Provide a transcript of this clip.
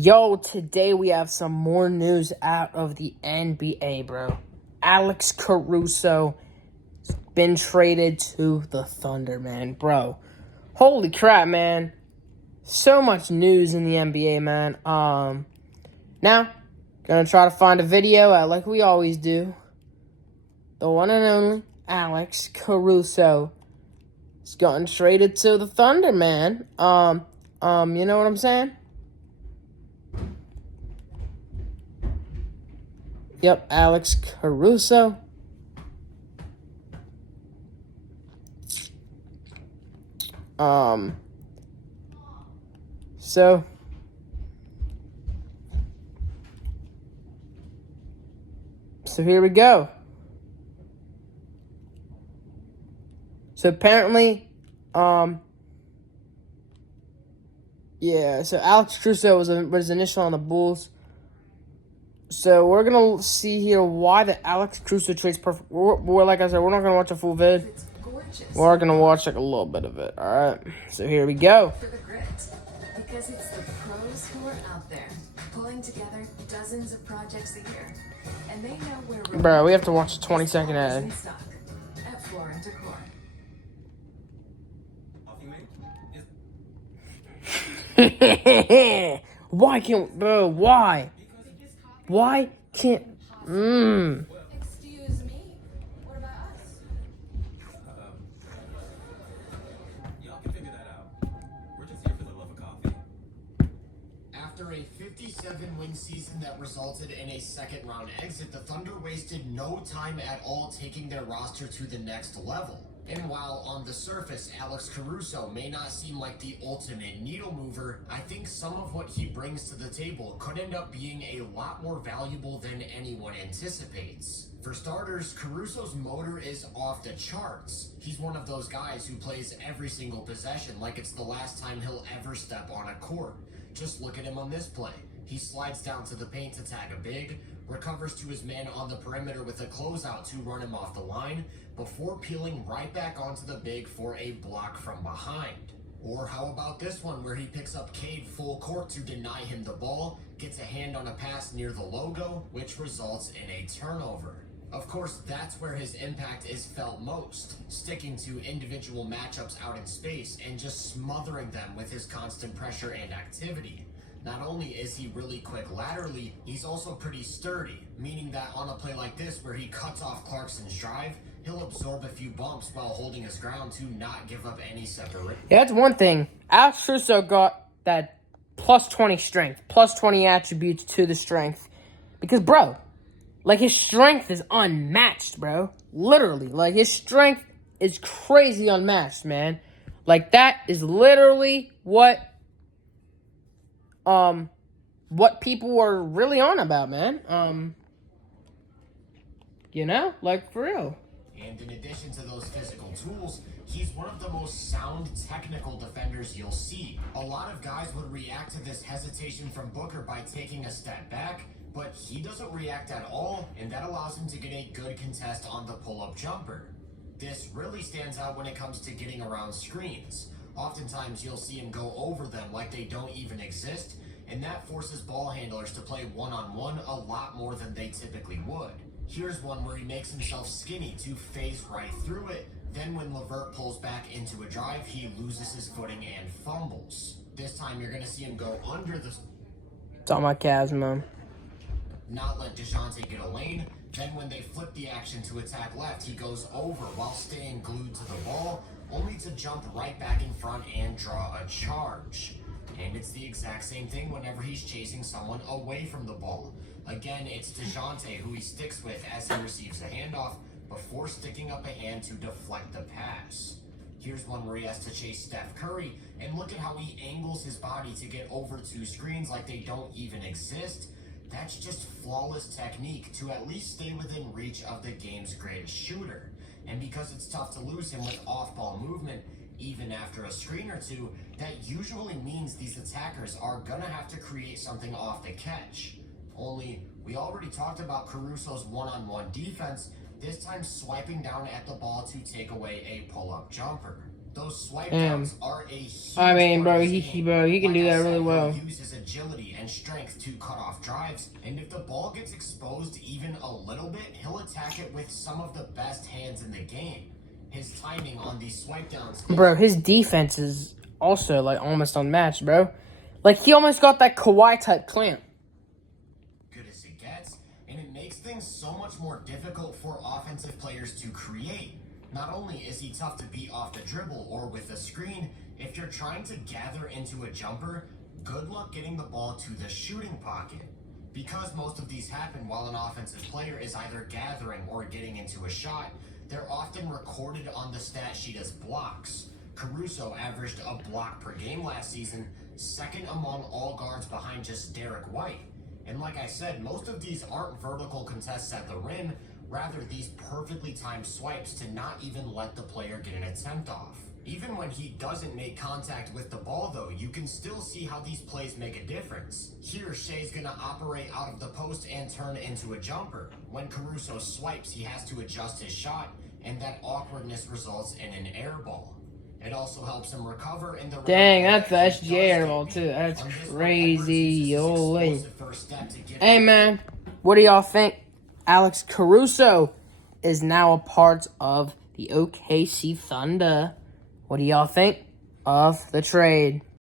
Yo, today we have some more news out of the NBA, bro. Alex Caruso has been traded to the Thunder, man. Bro, holy crap, man. So much news in the NBA, man. Now, gonna try to find a video like we always do. The one and only Alex Caruso has gotten traded to the Thunder, man. You know what I'm saying? Yep, Alex Caruso. So here we go. So apparently, yeah, so Alex Caruso was initial on the Bulls. So we're going to see here why the Alex Caruso trade's perfect. We're like I said, we're not going to watch a full vid. We're going to watch like a little bit of it, all right? So here we go. For the grit, because it's the pros who are out there, pulling together dozens of projects a year. And they know where Bro, we have to watch a 20-second ad. At Floor and Decor. Why can't, bro, why? Why can't, Excuse me, what about us? Y'all can figure that out. We're just here for the love of coffee. After a 57-win season that resulted in a second-round exit, the Thunder wasted no time at all taking their roster to the next level. And while on the surface, Alex Caruso may not seem like the ultimate needle mover, I think some of what he brings to the table could end up being a lot more valuable than anyone anticipates. For starters, Caruso's motor is off the charts. He's one of those guys who plays every single possession like it's the last time he'll ever step on a court. Just look at him on this play. He slides down to the paint to tag a big, recovers to his man on the perimeter with a closeout to run him off the line, before peeling right back onto the big for a block from behind. Or how about this one where he picks up Cade full court to deny him the ball, gets a hand on a pass near the logo, which results in a turnover. Of course, that's where his impact is felt most, sticking to individual matchups out in space and just smothering them with his constant pressure and activity. Not only is he really quick laterally, he's also pretty sturdy, meaning that on a play like this where he cuts off Clarkson's drive, he'll absorb a few bumps while holding his ground to not give up any separation. Yeah, that's one thing. Alex Caruso got that plus 20 strength, plus 20 attributes to the strength. Because, bro, like, his strength is unmatched, bro. Literally. Like, his strength is crazy unmatched, man. Like, that is literally what people are really on about, man. You know? Like, for real. And in addition to those physical tools, he's one of the most sound technical defenders you'll see. A lot of guys would react to this hesitation from Booker by taking a step back, but he doesn't react at all, and that allows him to get a good contest on the pull-up jumper. This really stands out when it comes to getting around screens. Oftentimes you'll see him go over them like they don't even exist, and that forces ball handlers to play one-on-one a lot more than they typically would. Here's one where he makes himself skinny to phase right through it. Then when LeVert pulls back into a drive, he loses his footing and fumbles. This time you're going to see him go under the... It's on my calves, man. Not let DeJounte get a lane. Then when they flip the action to attack left, he goes over while staying glued to the ball, only to jump right back in front and draw a charge. And it's the exact same thing whenever he's chasing someone away from the ball. Again, it's DeJounte who he sticks with as he receives a handoff before sticking up a hand to deflect the pass. Here's one where he has to chase Steph Curry, and look at how he angles his body to get over two screens like they don't even exist. That's just flawless technique to at least stay within reach of the game's greatest shooter. And because it's tough to lose him with off-ball movement, even after a screen or two, that usually means these attackers are gonna have to create something off the catch. Only, we already talked about Caruso's one-on-one defense, this time swiping down at the ball to take away a pull-up jumper. Those swipe Damn. downs are a huge I mean, part bro, of his he game. can do Like I that said, really well. he'll use his agility and strength to cut off drives, and if the ball gets exposed even a little bit, he'll attack it with some of the best hands in the game. His timing on these swipe downs, Bro, his defense is also, like, almost unmatched, bro. Like, he almost got that Kawhi-type clamp. good as it gets, and it makes things so much more difficult for offensive players to create. Not only is he tough to beat off the dribble or with a screen, if you're trying to gather into a jumper, good luck getting the ball to the shooting pocket. Because most of these happen while an offensive player is either gathering or getting into a shot, they're often recorded on the stat sheet as blocks. Caruso averaged a block per game last season, second among all guards behind just Derek White. And like I said, most of these aren't vertical contests at the rim, rather these perfectly timed swipes to not even let the player get an attempt off. Even when he doesn't make contact with the ball though, you can still see how these plays make a difference. Here, Shea's gonna operate out of the post and turn into a jumper. When Caruso swipes, he has to adjust his shot, and that awkwardness results in an air ball. It also helps him recover in the Dang, that's the SGA airball, too. That's crazy. Holy. Hey, man, what do y'all think? Alex Caruso is now a part of the OKC Thunder. What do y'all think of the trade?